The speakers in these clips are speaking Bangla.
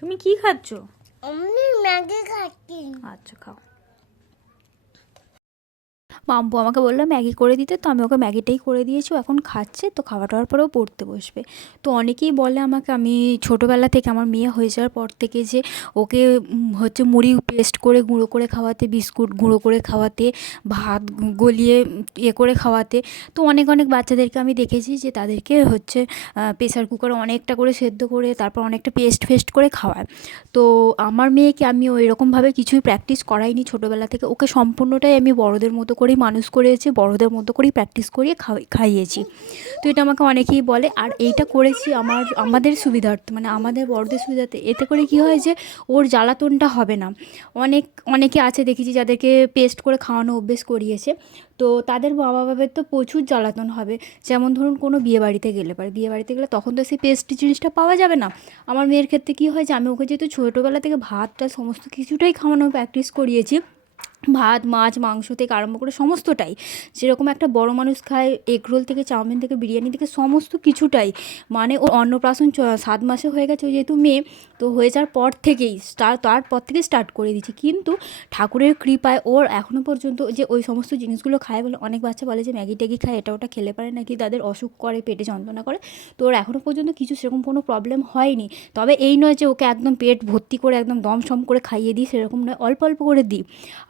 তুমি কি খাচ্ছ? অমনি ম্যাগি খাচ্ছি। আচ্ছা খাও। মাম্পু আমাকে বলল, ম্যাগি করে দিতে। তো আমি ওকে ম্যাগিটাই করে দিয়েছি এখন খাচ্ছে, তো খাওয়া দাওয়ার পরেও পড়তে বসবে। তো অনেকেই বলে আমাকে, আমি ছোটোবেলা থেকে আমার মেয়ে হয়ে যাওয়ার পর থেকে যে ওকে হচ্ছে মুড়ি পেস্ট করে গুঁড়ো করে খাওয়াতে, বিস্কুট গুঁড়ো করে খাওয়াতে, ভাত গলিয়ে ইয়ে করে খাওয়াতে, তো অনেক অনেক বাচ্চাদেরকে আমি দেখেছি যে তাদেরকে হচ্ছে প্রেসার কুকারে অনেকটা করে সেদ্ধ করে, তারপর অনেকটা পেস্ট ফেস্ট করে খাওয়ায়। তো আমার মেয়েকে আমি ওই রকমভাবে কিছুই প্র্যাকটিস করাইনি ছোটোবেলা থেকে, ওকে সম্পূর্ণটাই আমি বড়দের মতো করেই মানুষ করেছি, বড়দের মতো করেই প্র্যাকটিস করিয়ে খাইয়েছি। তো এটা আমাকে অনেকেই বলে, আর এইটা করেছি আমার, আমাদের সুবিধার্থে মানে আমাদের বড়দের সুবিধার্থে। এতে করে কি হয় যে, ওর জ্বালাতনটা হবে না। অনেক, অনেকে আছে দেখেছি যাদেরকে পেস্ট করে খাওয়ানো অভ্যেস করিয়েছে। তো তাদের মা বাবার তো প্রচুর জ্বালাতন হবে। যেমন ধরুন কোনো বিয়ে বাড়িতে গেলে পারে বিয়ে বাড়িতে গেলে তখন তো সেই পেস্ট জিনিসটা পাওয়া যাবে না। আমার মেয়ের ক্ষেত্রে কী হয় যে, আমি ওকে যেহেতু ছোটোবেলা থেকে ভাতটা, সমস্ত কিছুটাই খাওয়ানো প্র্যাকটিস করিয়েছি ভাত, মাছ, মাংস থেকে আরম্ভ করে সমস্তটাই। যেরকম একটা বড় মানুষ খায় এগরোল থেকে, চাউমিন থেকে, বিরিয়ানি থেকে, সমস্ত কিছুটাই। মানে ও অন্নপ্রাশন সাত মাসে হয়ে গেছে যেহেতু মেয়ে, তো হয়ে যাওয়ার পর থেকেই স্টার্ট তারপর থেকে স্টার্ট করে দিচ্ছি কিন্তু ঠাকুরের কৃপায় ওর এখনও পর্যন্ত যে ওই সমস্ত জিনিসগুলো খায় বলে, অনেক বাচ্চা বলে যে ম্যাগি ট্যাগি খায়, এটা ওটা খেলে পারে নাকি, তাদের অসুখ করে, পেটে যন্ত্রণা করে। তো ওর এখনও পর্যন্ত কিছু সেরকম কোনো প্রবলেম হয়নি। তবে এই নয় যে ওকে একদম পেট ভর্তি করে, একদম দম সম করে খাইয়ে দিই, সেরকম নয়, অল্প অল্প করে দিই।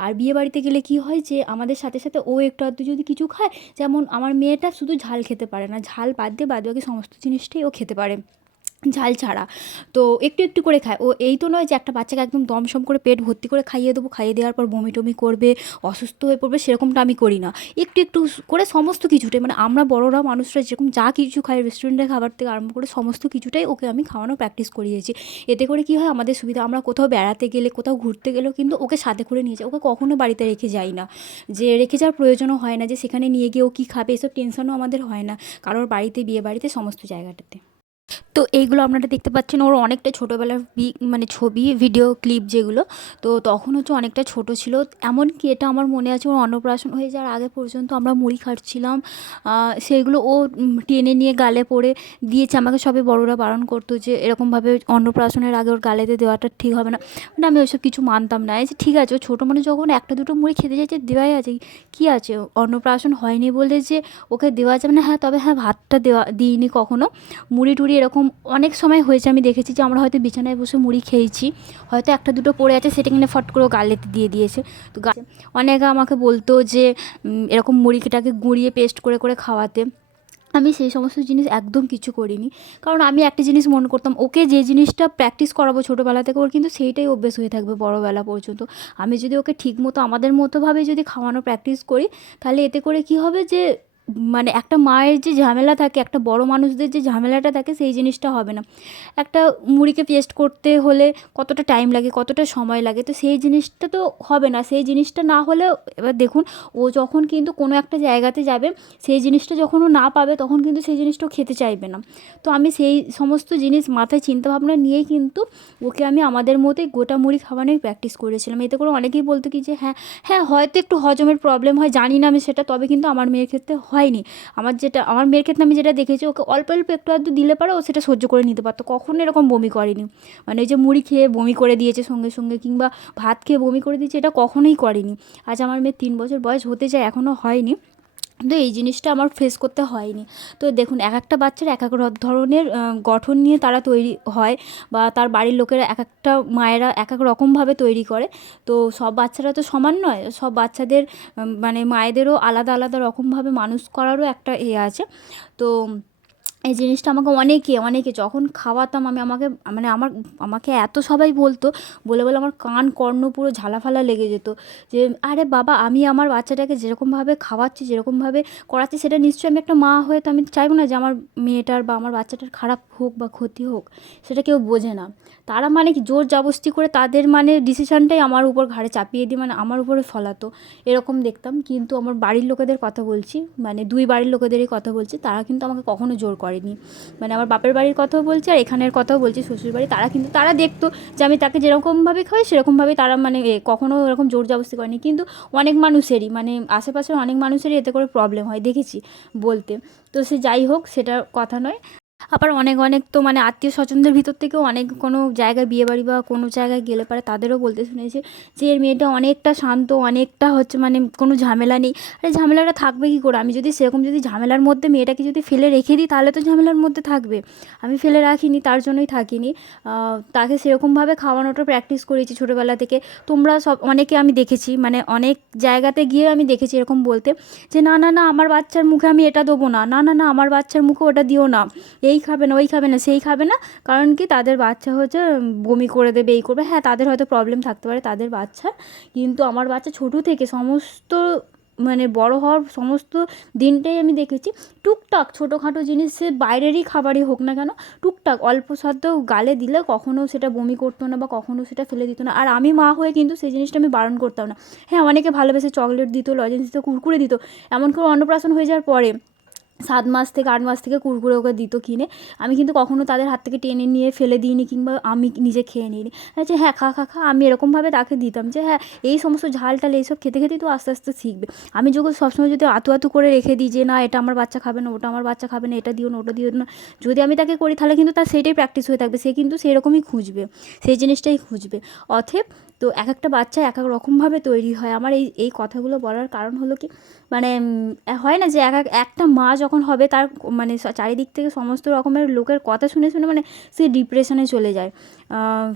আর বিয়ে বাড়িতে গেলে কি হয় যে, আমাদের সাথে সাথে ও একটু আধটু যদি কিছু খায়, যেমন আমার মেয়েটা শুধু ঝাল খেতে পারে না, ঝাল বাদ দিয়ে বাদ বাকি সমস্ত জিনিসটাই ও খেতে পারে। ঝাল ছাড়া। তো একটু একটু করে খায়। ও এই তো নয় যে একটা বাচ্চাকে একদম দমসম করে পেট ভর্তি করে খাইয়ে দেবো, খাইয়ে দেওয়ার পর বমি টমি করবে, অসুস্থ হয়ে পড়বে, সেরকমটা আমি করি না। একটু একটু করে সমস্ত কিছুটাই মানে আমরা বড়রা মানুষরা যেরকম যা কিছু খাই রেস্টুরেন্টের খাবার থেকে আরম্ভ করে সমস্ত কিছুটাই ওকে আমি খাওয়ানো প্র্যাকটিস করিয়েছি। এতে করে কি হয়, আমাদের সুবিধা, আমরা কোথাও বেড়াতে গেলে, কোথাও ঘুরতে গেলেও কিন্তু ওকে সাথে করে নিয়ে যাই। ওকে কখনো বাড়িতে রেখে যাই না। যে রেখে যাওয়ার প্রয়োজনও হয় না, যে সেখানে নিয়ে গিয়ে ও কী খাবে, এসব টেনশনও আমাদের হয় না। কারোর বাড়িতে, বিয়ে বাড়িতে, সমস্ত জায়গাটাতে। তো এইগুলো আপনারা দেখতে পাচ্ছেন, ওর অনেকটা ছোটোবেলার মানে ছবি ভিডিও ক্লিপ যেগুলো। তো তখন হচ্ছে অনেকটা ছোট ছিল। এমনকি এটা আমার মনে আছে, ওর অন্নপ্রাশন হয়ে যাওয়ার আগে পর্যন্ত আমরা মুড়ি খাচ্ছিলাম। সেইগুলো ও টেনে নিয়ে গালে পড়ে দিয়েছে। আমাকে সবে বড়রা বারণ করতো যে, এরকমভাবে অন্নপ্রাশনের আগে ওর গালেতে দেওয়াটা ঠিক হবে না। মানে আমি ওইসব কিছু মানতাম না। এই যে ঠিক আছে, ও ছোটো মানে যখন একটা দুটো মুড়ি খেতে চাইছে দেওয়াই আছে। কী আছে? অন্নপ্রাশন হয়নি বলে যে, ওকে দেওয়া যাবে না। হ্যাঁ তবে হ্যাঁ ভাতটা দেওয়া দিইনি কখনো। মুড়ি টুড়ি এরকম অনেক সময় হয়েছে, আমি দেখেছি যে আমরা হয়তো বিছানায় বসে মুড়ি খেয়েছি, হয়তো একটা দুটো পড়ে আছে, সেটা কিনে ফট করে গালেতে দিয়ে দিয়েছে। তো অনেকে আমাকে বলতো যে এরকম মুড়িটাকে গুঁড়িয়ে পেস্ট করে করে খাওয়াতে। আমি সেই সমস্ত জিনিস একদম কিছু করিনি। কারণ আমি একটা জিনিস মনে করতাম, ওকে যে জিনিসটা প্র্যাকটিস করাবো ছোটোবেলা থেকে, ওর কিন্তু সেইটাই অভ্যেস হয়ে থাকবে বড়োবেলা পর্যন্ত। আমি যদি ওকে ঠিক মতো আমাদের মতোভাবে যদি খাওয়ানো প্র্যাকটিস করি, তাহলে এতে করে কি হবে যে মানে একটা মায়ের যে ঝামেলা থাকে, একটা বড় মানুষদের যে ঝামেলাটা থাকে, সেই জিনিসটা হবে না। একটা মুড়িকে পেস্ট করতে হলে কতটা টাইম লাগে, কতটা সময় লাগে, তো সেই জিনিসটা তো হবে না। সেই জিনিসটা না হলেও, এবার দেখুন, ও যখন কিন্তু কোনো একটা জায়গাতে যাবে, সেই জিনিসটা যখন ও না পাবে, তখন কিন্তু সেই জিনিসটা খেতে চাইবে না। তো আমি সেই সমস্ত জিনিস মাথায় চিন্তাভাবনা নিয়েই কিন্তু ওকে আমি আমাদের মতোই গোটা মুড়ি খাওয়ানোই প্র্যাকটিস করেছিলাম। এতে করে অনেকেই বলতো কি যে হ্যাঁ হ্যাঁ হয়তো একটু হজমের প্রবলেম হয়, জানি না আমি সেটা, তবে কিন্তু আমার মেয়ের ক্ষেত্রে হয়নি। আমার যেটা, আমার মেয়ের ক্ষেত্রে আমি যেটা দেখেছি, ওকে অল্প অল্প একটু আধটু দিলে পারে, ও সেটা সহ্য করে নিতে পারতো। কখনো এরকম বমি করেনি। মানে ওই যে মুড়ি খেয়ে বমি করে দিয়েছে সঙ্গে সঙ্গে, কিংবা ভাত খেয়ে বমি করে দিয়েছে, এটা কখনোই করেনি। আজ আমার মেয়ে তিন বছর বয়স হতে যায় এখনও হয়নি। কিন্তু এই জিনিসটা আমার ফেস করতে হয়নি। তো দেখুন, এক একটা বাচ্চার এক এক ধরনের গঠন নিয়ে তারা তৈরি হয় বা তার বাড়ির লোকেরা এক একটা মায়েরা এক এক রকমভাবে তৈরি করে। তো সব বাচ্চারা তো সমান নয়, সব বাচ্চাদের মানে মায়েদেরও আলাদা আলাদা রকমভাবে মানুষ করারও একটা এ আছে। তো এই জিনিসটা আমাকে অনেকে অনেকে যখন খাওয়াতাম আমি আমাকে মানে আমার, আমাকে এত সবাই বলতো, বলে বলে আমার কান কর্ণ পুরো ঝালাফালা লেগে যেত যে, আরে বাবা, আমি আমার বাচ্চাটাকে যেরকমভাবে খাওয়াচ্ছি, যেরকমভাবে করাচ্ছি, সেটা নিশ্চয়ই আমি একটা মা হয়ে তো আমি চাইব না যে আমার মেয়েটার বা আমার বাচ্চাটার খারাপ হোক বা ক্ষতি হোক, সেটা কেউ বোঝে না। তারা মানে কি জোর জবস্তি করে তাদের মানে ডিসিশানটাই আমার উপর ঘাড়ে চাপিয়ে দিয়ে মানে আমার উপরে ফলাতো। এরকম দেখতাম। কিন্তু আমার বাড়ির লোকেদের কথা বলছি মানে দুই বাড়ির লোকেদেরই কথা বলছি, তারা কিন্তু আমাকে কখনো জোর করেনি। মানে আমার বাপের বাড়ির কথাও বলছি আর এখানের কথাও বলছি, শ্বশুর বাড়ি তারা কিন্তু, তারা দেখতো যে আমি তাকে যেরকমভাবে খাই সেরকমভাবে তারা মানে কখনো এরকম জোর জবস্তি করেনি। কিন্তু অনেক মানুষেরই মানে আশেপাশের অনেক মানুষেরই এতে করে প্রবলেম হয়, দেখেছি বলতে। তো সে যাই হোক সেটা কথা নয়। আবার অনেক অনেক তো মানে আত্মীয় স্বজনদের ভিতর থেকেও অনেক কোনো জায়গায় বিয়েবাড়ি বা কোনো জায়গায় গেলে পারে তাদেরও বলতে শুনেছি যে এর মেয়েটা অনেকটা শান্ত, অনেকটা হচ্ছে মানে কোনো ঝামেলা নেই। আরে ঝামেলাটা থাকবে কী করে? আমি যদি সেরকম যদি ঝামেলার মধ্যে মেয়েটাকে যদি ফেলে রেখে দিই তাহলে তো ঝামেলার মধ্যে থাকবে। আমি ফেলে রাখিনি, তার জন্যই থাকিনি। তাকে সেরকমভাবে খাওয়ানোটা প্র্যাকটিস করেছি ছোটোবেলা থেকে। তোমরা সব, অনেকে আমি দেখেছি মানে অনেক জায়গাতে গিয়ে আমি দেখেছি এরকম বলতে যে, না না না, আমার বাচ্চার মুখে আমি এটা দেবো না। না না না, আমার বাচ্চার মুখে ওটা দিও না। এই খাবে না, ওই খাবে না, সেই খাবে না। কারণ কি? তাদের বাচ্চা হচ্ছে বমি করে দেবে, এই করবে। হ্যাঁ তাদের হয়তো প্রবলেম থাকতে পারে তাদের বাচ্চার কিন্তু আমার বাচ্চা ছোটো থেকে সমস্ত মানে বড় হওয়ার সমস্ত দিনটাই আমি দেখেছি, টুকটাক ছোটোখাটো জিনিস সে বাইরেরই খাবারই হোক না কেন, টুকটাক অল্প সাধ্য গালে দিলে কখনও সেটা বমি করতো না বা কখনও সেটা ফেলে দিত না। আর আমি মা হয়ে কিন্তু সেই জিনিসটা আমি বারণ করতাম না। হ্যাঁ অনেকে ভালোবেসে চকলেট দিত, লজেন্স দিত, কুরকুরে দিত। এমন করে অন্নপ্রাশন হয়ে যাওয়ার পরে সাত মাস থেকে আট মাস থেকে কুরকুরে ওকে দিত কিনে। আমি কিন্তু কখনও তাদের হাত থেকে টেনে নিয়ে ফেলে দিইনি কিংবা আমি নিজে খেয়ে নিইনি। আচ্ছা হ্যাঁ খা খা খা। আমি এরকমভাবে তাকে দিতাম যে হ্যাঁ এই সমস্ত ঝাল টাল এইসব খেতে খেতেই তো আস্তে আস্তে শিখবে। আমি যখন সবসময় যদি আতু আতু করে রেখে দিই যে, না, এটা আমার বাচ্চা খাবে না, ওটা আমার বাচ্চা খাবে না, এটা দিও না, ওটা দিও না। যদি আমি তাকে করি, তাহলে কিন্তু তার সেইটাই প্র্যাকটিস হয়ে থাকবে। সে কিন্তু সেরকমই খুঁজবে, সেই জিনিসটাই খুঁজবে। অথেব তো এক একটা বাচ্চা এক এক রকমভাবে তৈরি হয়। আমার এই এই কথাগুলো বলার কারণ হলো কি মানে হয় না যে এক এক একটা মা যখন হবে তার মানে চারিদিক থেকে সমস্ত রকমের লোকের কথা শুনে শুনে মানে সে ডিপ্রেশনে চলে যায়।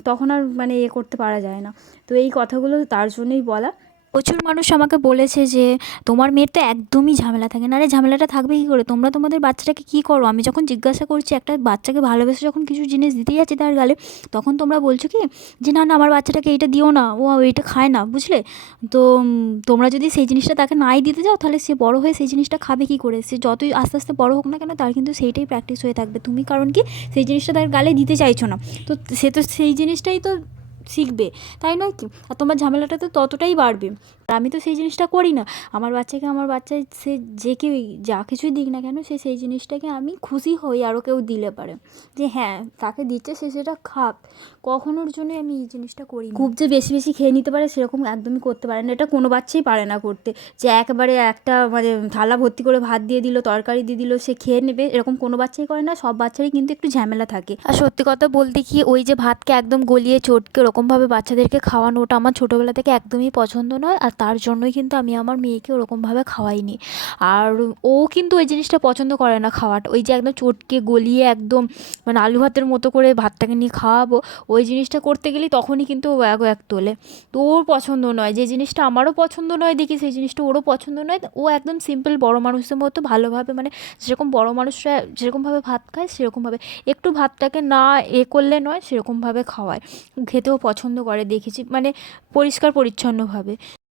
তখন আর মানে এ করতে পারা যায় না। তো এই কথাগুলো তার জন্যই বলা। প্রচুর মানুষ আমাকে বলেছে যে, তোমার মেয়ের তো একদমই ঝামেলা থাকে না। আরে ঝামেলাটা থাকবে কী করে? তোমরা তোমাদের বাচ্চাটাকে কী করো? আমি যখন জিজ্ঞাসা করছি, একটা বাচ্চাকে ভালোবেসে যখন কিছু জিনিস দিতে যাচ্ছি তার গালে, তখন তোমরা বলছো কি, যে না না, আমার বাচ্চাটাকে এইটা দিও না। ও এইটা খায় না। বুঝলে? তো তোমরা যদি সেই জিনিসটা তাকে নাই দিতে যাও, তাহলে সে বড় হয়ে সেই জিনিসটা খাবে কী করে? সে যতই আস্তে আস্তে বড় হোক না কেন, তার কিন্তু সেইটাই প্র্যাকটিস হয়ে থাকবে। তুমি কারণ কি, সেই জিনিসটা তার গালে দিতে চাইছো না। তো সে তো সেই জিনিসটাই তো শিখবে। তাই নয় কি? আর তোমার ঝামেলাটা তো ততটাই বাড়বে। আর আমি তো সেই জিনিসটা করি না। আমার বাচ্চাকে আমার বাচ্চা সে যে কেউই যা কিছুই দিক না কেন সে সেই জিনিসটাকে আমি খুশি হই আরও কেউ দিলে পারে। যে হ্যাঁ তাকে দিচ্ছে সে সেটা খাক। কখনোর জন্যই আমি এই জিনিসটা করি না। খুব যে বেশি বেশি খেয়ে নিতে পারে সেরকম একদমই করতে পারে না। এটা কোনো বাচ্চাই পারে না করতে। যে একবারে একটা মানে থালা ভর্তি করে ভাত দিয়ে দিল তরকারি দিয়ে দিল সে খেয়ে নেবে এরকম কোনো বাচ্চাই করে না। সব বাচ্চারই কিন্তু একটু ঝামেলা থাকে। আর সত্যি কথা বলতে কি ওই যে ভাতকে একদম গলিয়ে চটকে ওরকমভাবে বাচ্চাদেরকে খাওয়ানো ওটা আমার ছোটোবেলা থেকে একদমই পছন্দ নয়, আর তার জন্যই কিন্তু আমি আমার মেয়েকে ওরকমভাবে খাওয়াইনি। আর ও কিন্তু ওই জিনিসটা পছন্দ করে না খাওয়াটা। ওই যে একদম চটকে গলিয়ে একদম মানে আলু ভাতের মতো করে ভাতটাকে নিয়ে খাওয়াবো, ওই জিনিসটা করতে গেলেই তখনই কিন্তু ও এক এক তোলে। তো ওর পছন্দ নয়, যে জিনিসটা আমারও পছন্দ নয়, দেখি সেই জিনিসটা ওরও পছন্দ নয়। ও একদম সিম্পল বড় মানুষদের মতো ভালোভাবে মানে যেরকম বড় মানুষরা যেরকমভাবে ভাত খায় সেরকমভাবে। একটু ভাতটাকে না এ করলে নয়, সেরকমভাবে খাওয়ায়। খেতেও পছন্দ করে দেখেছি মানে পরিষ্কার পরিচ্ছন্নভাবে।